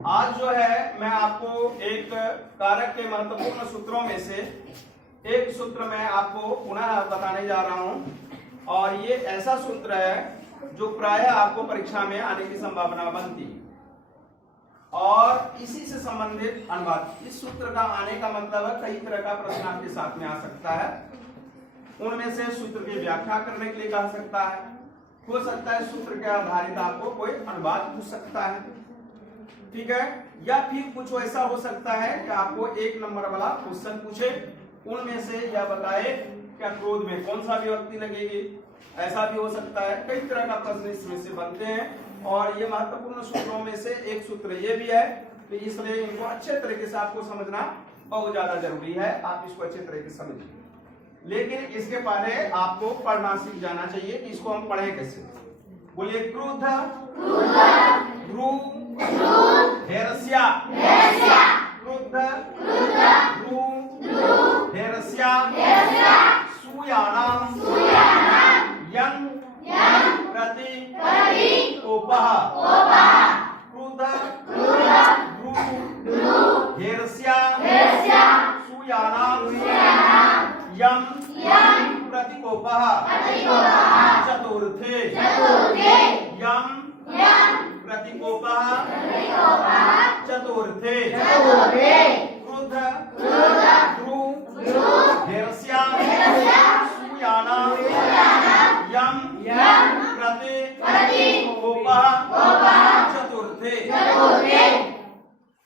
आज जो है मैं आपको एक कारक के महत्वपूर्ण सूत्रों में से एक सूत्र मैं आपको पुनः बताने जा रहा हूं और ये ऐसा सूत्र है जो प्रायः आपको परीक्षा में आने की संभावना बनती है और इसी से संबंधित अनुवाद। इस सूत्र का आने का मतलब है कई तरह का प्रश्न आपके साथ में आ सकता है। उनमें से सूत्र की व्याख्या करने के लिए कहा सकता है, हो सकता है सूत्र के आधारित आपको कोई अनुवाद पूछ सकता है, ठीक है, या फिर कुछ ऐसा हो सकता है कि आपको एक नंबर वाला क्वेश्चन पूछे, उनमें से यह बताए क्या क्रोध में कौन सा विभक्ति लगेगी, ऐसा भी हो सकता है। कई तरह का प्रश्न इसमें से बनते हैं और ये महत्वपूर्ण सूत्रों में से एक सूत्र ये भी है, तो इसलिए इनको अच्छे तरीके से आपको समझना बहुत ज्यादा जरूरी है। आप इसको अच्छे तरीके से समझिए, लेकिन इसके पहले आपको पढ़ना सीख जाना चाहिए कि इसको हम पढ़ें कैसे। बोलिए क्रोध, ध्रु, हेरस्या, क्रोध, ध्रु, हेरस्या, सूयानाम, यं, प्रति, कोपः, क्रोध, ध्रु, हेरस्या, सूयानाम, यं, प्रतिकोपः, चतुर्थे, यं, प्रतिकोपः, चतुर्थे, क्रुद्ध, ध्रु, हेरस्या, सूयानाम, यं, प्रतिकोपः, चतुर्थे।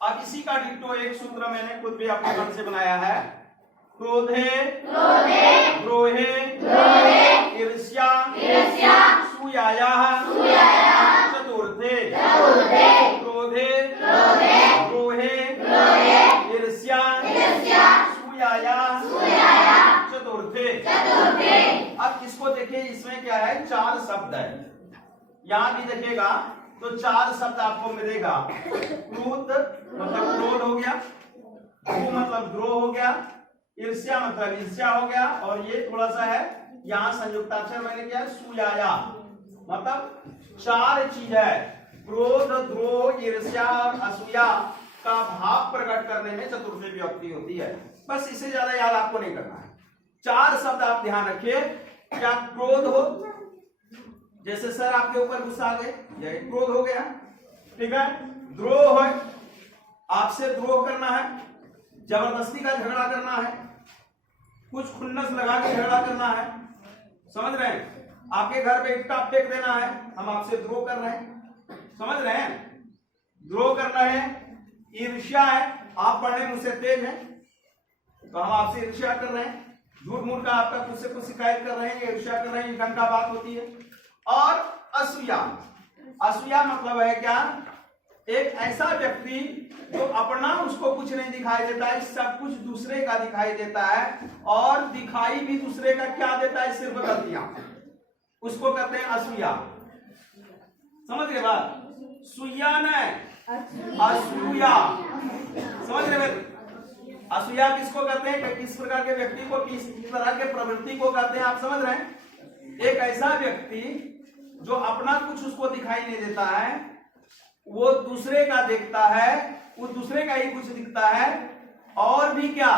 अब इसी का डिट्टो एक सूत्र मैंने खुद भी अपने मन से बनाया है। क्रोधे, द्रोहे, ईर्ष्या, सूयायाः, चतुर्थे, क्रोधे, द्रोहे, ईर्ष्या, सूयायाः, चतुर्थे। अब इसको देखिए, इसमें क्या है, चार शब्द है। यहां भी देखिएगा तो चार शब्द आपको मिलेगा। क्रोध मतलब क्रोध हो गया, ध्रु मतलब द्रोह हो गया, ईर्ष्या मतलब ईर्ष्या हो गया, और ये थोड़ा सा है यहाँ संयुक्ताक्षर मैंने किया सूयाया, मतलब चार चीज है। क्रोध, द्रोह, ईर्ष्या और असूया का भाव प्रकट करने में चतुर्थी विभक्ति होती है। बस इससे ज्यादा याद आपको नहीं करना है। चार शब्द आप ध्यान रखिए। क्या क्रोध हो, जैसे सर आपके ऊपर गुस्सा आ गए, यह क्रोध हो गया, ठीक है। द्रोह है, आपसे द्रोह करना है, जबरदस्ती का झगड़ा करना है, कुछ खुन्नस लगा के झगड़ा करना है, समझ रहे हैं। आपके घर पे इट्टा फेंक देना है, हम आपसे द्रोह कर रहे हैं, समझ रहे हैं, द्रोह करना है। ईर्ष्या है, आप पढ़ने मुझसे तेज हैं तो हम आपसे ईर्ष्या कर रहे हैं, झूठ मूठ का आपका कुछ से कुछ शिकायत कर रहे हैं, ईर्ष्या कर रहे हैं, ढंग का बात होती है। और असूया, असूया मतलब है क्या, एक ऐसा व्यक्ति जो अपना उसको कुछ नहीं दिखाई देता है, सब कुछ दूसरे का दिखाई देता है, और दिखाई भी दूसरे का क्या देता है, सिर्फ गलतियां, उसको कहते हैं असूया। समझ रहे बात, सुया न असूया, समझ रहे। असूया किसको कहते हैं, किस प्रकार के व्यक्ति को, किस तरह के प्रवृत्ति को कहते हैं, आप समझ रहे हैं। एक ऐसा व्यक्ति जो अपना कुछ उसको दिखाई नहीं देता है, वो दूसरे का देखता है, वो दूसरे का ही कुछ दिखता है, और भी क्या,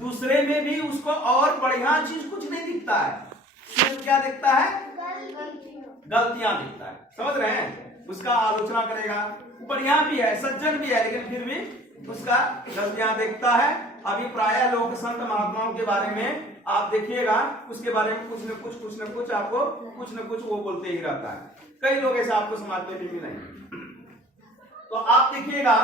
दूसरे में भी उसको और बढ़िया चीज कुछ नहीं दिखता है, सिर्फ क्या दिखता है, गलतियां दिखता है, समझ रहे हैं। उसका आलोचना करेगा, बढ़िया भी है, सज्जन भी है, लेकिन फिर भी उसका गलतियां देखता है। अभी प्रायः लोग संत महात्माओं के बारे में आप देखिएगा, उसके बारे में कुछ न कुछ आपको कुछ न कुछ वो बोलते ही रहता है। कई लोग ऐसे आपको समाज में भी मिलेंगे। तो आप देखिएगा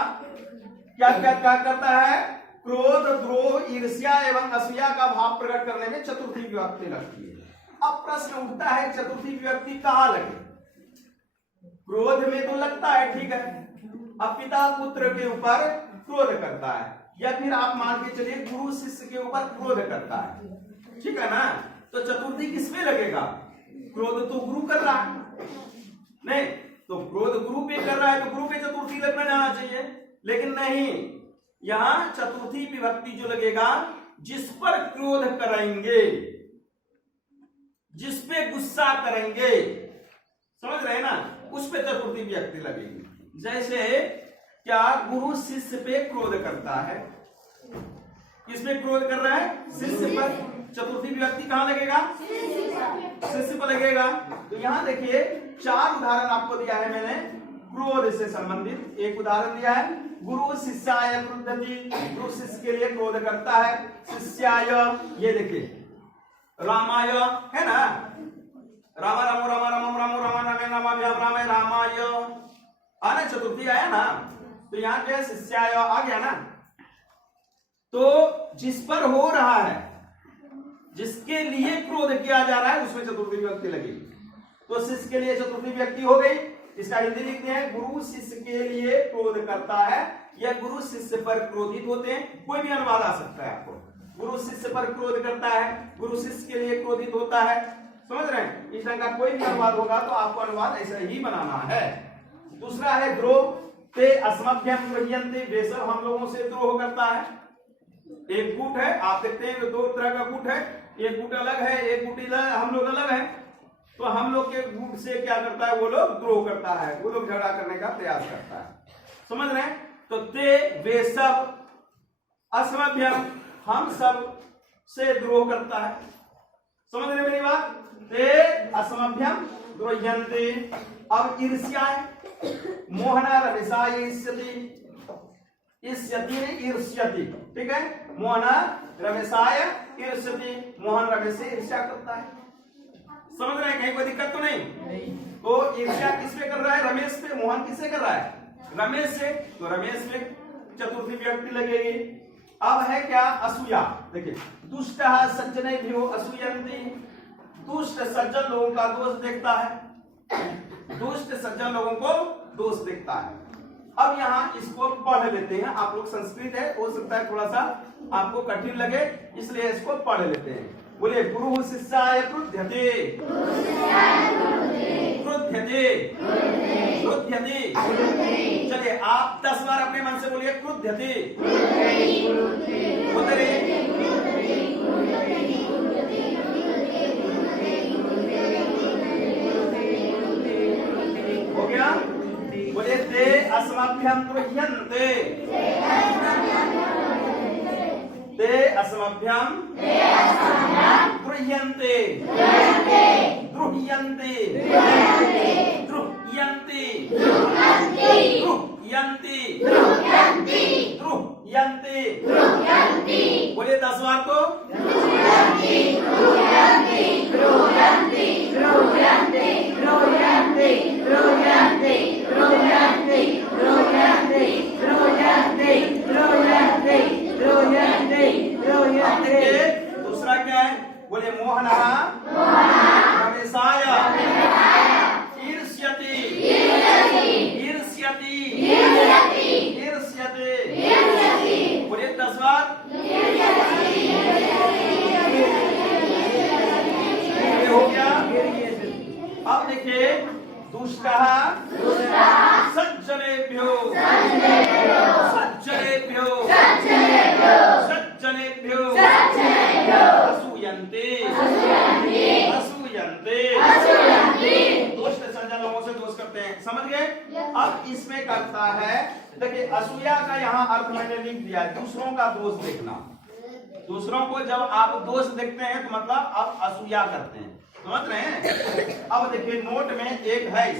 क्या क्या क्या करता है, क्रोध, द्रोह, ईर्ष्या एवं असूया का भाव प्रकट करने में चतुर्थी विभक्ति लगती है। अब प्रश्न उठता है, चतुर्थी विभक्ति कहाँ लगे। क्रोध में तो लगता है, ठीक है। अब पिता पुत्र के ऊपर क्रोध करता है, या फिर आप मान के चलिए गुरु शिष्य के ऊपर क्रोध करता है, ठीक है ना। तो चतुर्थी किसमें लगेगा, क्रोध तो गुरु कर रहा है, नहीं तो क्रोध गुरु पे कर रहा है, तो गुरु पे चतुर्थी लगना जाना चाहिए, लेकिन नहीं, यहां चतुर्थी विभक्ति जो लगेगा, जिस पर क्रोध करेंगे, जिस पे गुस्सा करेंगे, समझ रहे हैं ना, उस पे चतुर्थी व्यक्ति लगेगी। जैसे क्या गुरु शिष्य पे क्रोध करता है? किस पे क्रोध कर रहा है? शिष्य पर। चतुर्थी विभक्ति कहां लगेगा? शिष्य पर लगेगा। तो यहां देखिए 4 उदाहरण आपको दिया है मैंने क्रोध से संबंधित। एक उदाहरण दिया है गुरु शिष्याय क्रुद्धति, गुरु शिष्य के लिए क्रोध करता है। शिष्याय, ये देखिए रामाय है ना, राम राम राम राम राम राम राम रामाय आना, चतुर्थी आया ना, तो यहाँ क्या है? शिष्याय आ गया ना। तो जिस पर हो रहा है, जिसके लिए क्रोध किया जा रहा है, उसमें चतुर्थी विभक्ति लगेगी। तो शिष्य के लिए चतुर्थी विभक्ति हो गई। इसका हिंदी लिखते हैं गुरु शिष्य के लिए क्रोध करता है या गुरु शिष्य पर क्रोधित होते हैं। कोई भी अनुवाद आ सकता है आपको। गुरु शिष्य पर क्रोध करता है, गुरु शिष्य के लिए क्रोधित होता है। समझ रहे हैं? इस ढंग का कोई भी अनुवाद होगा तो आपको अनुवाद ऐसा ही बनाना है। दूसरा है द्रोह, ते अस्मभ्यम गृह्यन्ते, वे सब हम लोगों से द्रोह करता है। एक गुट है, आप देखते हैं 2 तरह का गुट है, एक गुट अलग है, एक गुट हम लोग अलग है। तो हम लोग के गुट से क्या करता है? वो लोग द्रोह करता है, वो लोग झगड़ा करने का प्रयास करता है। समझ रहे हैं? तो ते वे सब, अस्मभ्यम हम सब से द्रोह करता है। समझ रहे मेरी बात? ते अस्मभ्यम द्रोह्यन्ते। अब ईर्ष्या है, मोहना रविषा ईर्ष्यति, ईर्ष्यति ने ईर्ष्यति, ठीक है? मोहना रमेशाय ईर्ष्यति, मोहन रमेश से ईर्ष्या करता है। समझ रहे हैं? कहीं कोई दिक्कत तो नहीं? तो ईर्ष्या किस पे कर रहा है? रमेश पे। मोहन किससे कर रहा है? रमेश से। तो रमेश पे चतुर्थी विभक्ति लगेगी। अब है क्या? असूया। देखिए दुष्ट सज्जनेभ्यो असूयन्ति, दुष्ट सज्जन लोगों का दोष देखता है, दुष्ट सज्जन लोगों को दोष देखता है। अब यहाँ इसको पढ़ लेते हैं। आप लोग संस्कृत है, हो सकता है थोड़ा सा आपको कठिन लगे, इसलिए इसको पढ़ लेते हैं। बोले गुरु शिष्याय क्रुध्यते, क्रुध्यते, क्रुध्यते। चलिए आप 10 बार अपने मन से बोलिए क्रुध्यते। हो गया? बोले ते अस्मभ्यम गृह्यन्ते, ते अस्मभ्यम गृह्यन्ते, द्रुह्यन्ते, द्रुह्यन्ते, द्रुह्यन्ते, द्रुह्यन्ते। बोलिए 10 बार तो। दूसरा क्या है? बोले मोहना रमेशाय ईर्ष्यति, ईर्ष्यति, ईर्ष्यते। बोलिए 10 बार। हो गया? अब देखिए दुष्टः सज्जनेभ्यो, सज्जनेभ्यो, सज्जनेभ्यो असूयन्ते, असूयन्ते। दुष्ट सज्जन लोगों से दोष करते हैं। समझ गए? अब इसमें करता है, देखिए असूया का यहाँ अर्थ मैंने लिख दिया, दूसरों का दोष देखना। दूसरों को जब आप दोष देखते हैं तो मतलब आप असूया करते हैं। समझ रहे हैं? अब देखिए नोट में एक है,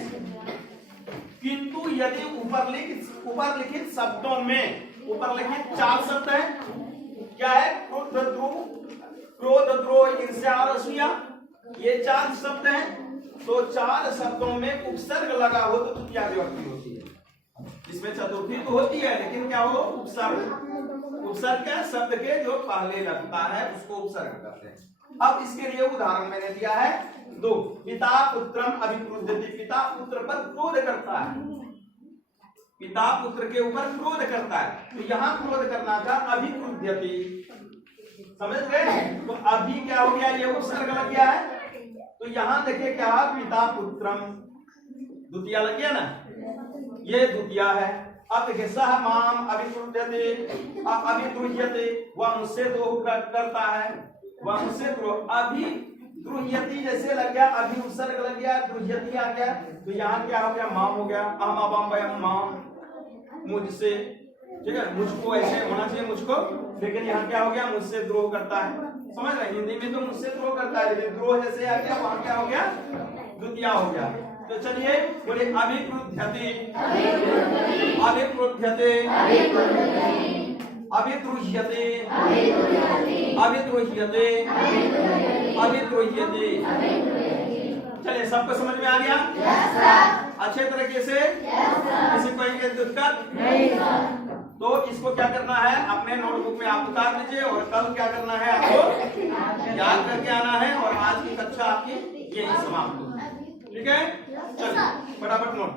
किंतु यदि ऊपर लिखित शब्दों में, ऊपर लिखित 4 शब्द है, क्या है? क्रोध, द्रोह, ईर्ष्या और असूया, ये 4 शब्द हैं। तो 4 शब्दों में उपसर्ग लगा हो तो द्वितीया विभक्ति होती है। इसमें चतुर्थी तो होती है, लेकिन क्या हो? उपसर्ग। उपसर्ग क्या? शब्द के जो पहले लगता है उसको उपसर्ग कहते हैं। अब इसके लिए उदाहरण मैंने दिया है 2। पिता पुत्रम अभिक्रुध्यति, पिता पुत्र पर क्रोध करता है, पिता पुत्र के ऊपर क्रोध करता है। तो यहाँ क्रोध करना था अभिक्रुध्यति। समझ गए? तो अभी क्या हो गया? ये उपसर्ग लग गया है। तो यहाँ देखिए क्या? पिता पुत्रम द्वितीया लग गया ना, ये द्वितीया है। अब देखिए सह माम अभिक्रुध्यते, अभिद्रुह्यते, वह मुझसे द्रोह करता है, वह मुझसे द्रोह। अभी द्रुह्यति जैसे लग गया, अभी उपसर्ग लग गया, द्रुह्यति आ गया। तो यहाँ क्या हो गया? माम हो गया। अहम अबम वयम माम, मुझसे, ठीक है, मुझको ऐसे होना चाहिए मुझको, लेकिन यहाँ क्या हो गया, मुझसे द्रोह करता है। समझ रहे, हिंदी में तो मुझसे द्रोह करता है, लेकिन द्रोह जैसे आ गया वहां क्या हो गया, द्वितीय हो गया। तो चलिए बोले अभिक्रुध्यते, अभिक्रुध्यते, अभिद्रुह्यते, अभिद्रुह्यते, अभिद्रुह्यते। चलिए सबको समझ में आ गया? अच्छे तरीके से? किसी को कोई दिक्कत नहीं? तो इसको क्या करना है, अपने नोटबुक में आप उतार लीजिए और कल क्या करना है, आपको याद करके आना है, और आज की कक्षा आपकी यही समाप्त होगी। ठीक है, चलिए फटाफट नोट